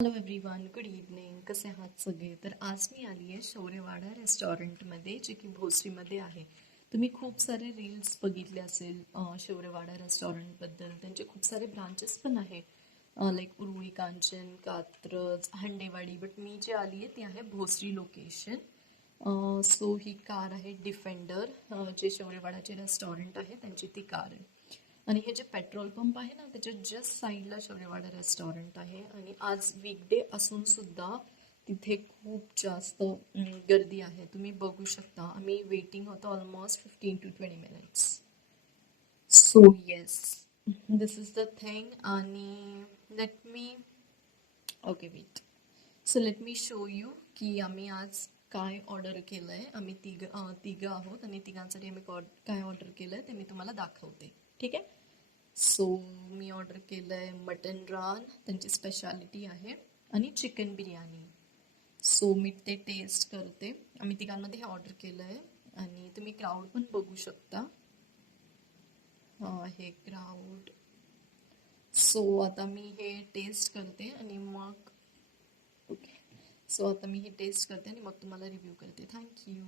Hello everyone, good evening. कसे आहात सगळे? तर आज मी आली आहे शौर्यवाडा रेस्टॉरंटमध्ये, जे की भोसरीमध्ये आहे. तुम्ही खूप सारे रील्स बघितले असेल शौर्यवाडा रेस्टॉरंटबद्दल. त्यांचे खूप सारे ब्रांचेस पण आहे, लाईक उरुळी, कांचन, कात्रज, हंडेवाडी. बट मी जे आली आहे ती आहे भोसरी लोकेशन. सो ही कार आहे डिफेंडर, जे शौर्यवाडाचे रेस्टॉरंट आहे त्यांची ती कार आहे. आणि हे जे पेट्रोल पंप आहे ना, त्याच्या जस्ट साईडला शौर्यवाडा रेस्टॉरंट आहे. आणि आज वीकडे असून सुद्धा तिथे खूप जास्त गर्दी आहे. तुम्ही बघू शकता, आम्ही वेटिंग होतो almost 15 to 20 minutes. So yes, this is the thing. आणि let me okay wait, so let me show you की आम्ही आज काय ऑर्डर केलं आहे. आम्ही तिघं आहोत आणि तिघांसाठी आम्ही काय ऑर्डर केलं आहे ते मी तुम्हाला दाखवते. ठीक आहे. सो मी ऑर्डर केलं आहे मटन रान, त्यांची स्पेशालिटी आहे, आणि चिकन बिर्याणी. सो मी ते टेस्ट करते. आम्ही तिघांमध्ये हे ऑर्डर केलं आहे. आणि तुम्ही क्राऊड पण बघू शकता. हे क्राऊड. सो आता मी हे टेस्ट करते आणि मग ओके. सो आता मी हे टेस्ट करते आणि मग तुम्हाला रिव्ह्यू करते. थँक्यू.